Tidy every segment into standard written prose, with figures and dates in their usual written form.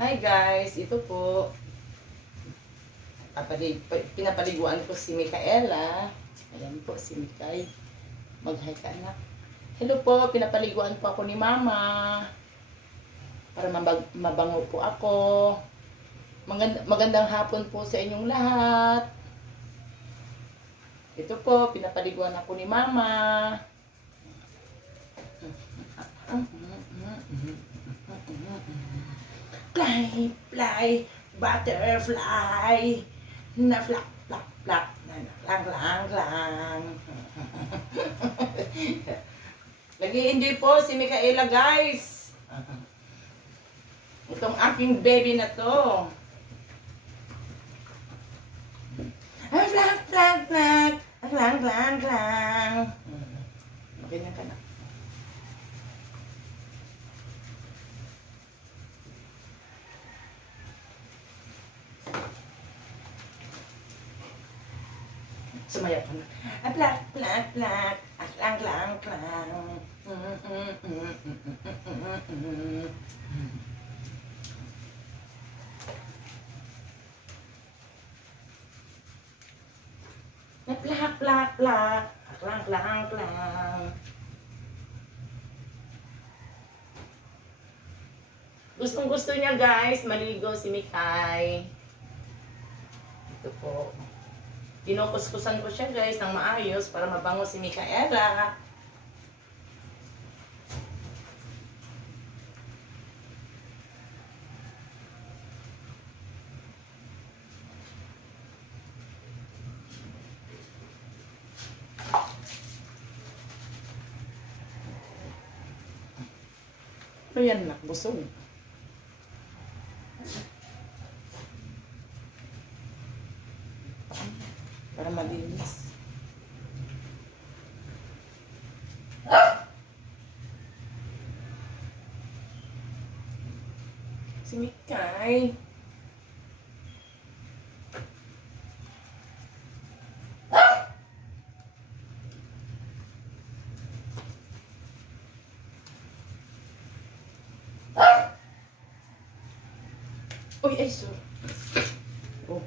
Hi guys, ito po. Pinapaliguan ko si Micaela. Ayan po si Mikay. Mag-hi ka anak. Hello po, pinapaliguan po ako ni Mama. Para mabango po ako. Magandang hapon po sa inyong lahat. Ito po, pinapaliguan ako ni Mama. Fly, fly, butterfly, na flap, flap, flap, na lang, lang, lang. Nag-i-enjoy po si Micaela, guys. Itong aking baby na to. Ah, flap, flap, flap, lang, lang, lang. Ganyan ka na. Sumaya pa na. Ah, plak, plak, plak. At lang, lang, lang. Ah, plak, plak, plak. At lang, lang, lang. Gustong gusto niya guys, maligo si Mikay. Ito po. Kinukuskusan ko siya guys ng maayos para mabango si Micaela. Ayan na, busog. Para malinis. Si Mikay. Uy, ay, sorry. Oh.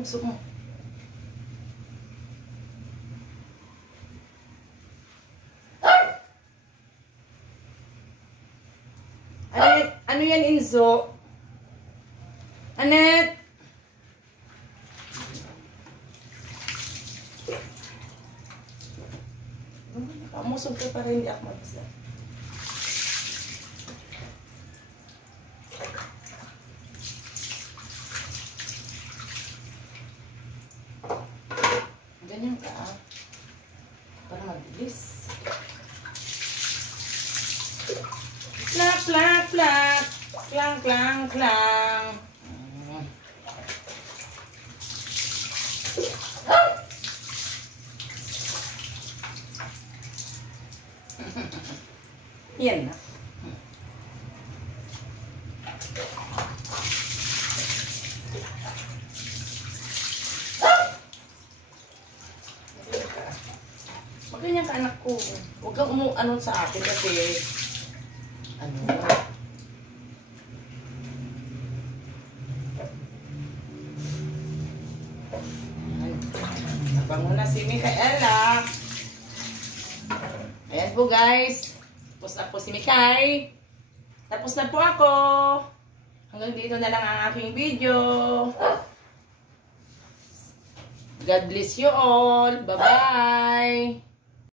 Usok mo. Ano yan, Inzo? Anet? Nakamusog ka pa rin, di ako magbasa. Ganyan ka para mabilis. Plak, plak, plak. Klang, klang, klang. Yan na. Ganyan ka anak ko. Huwag kang ano sa akin kasi ano. Nabango na si Micaela. Ayan po guys. Tapos na po si Mikay. Tapos na po ako. Hanggang dito na lang ang aking video. God bless you all. Bye-bye.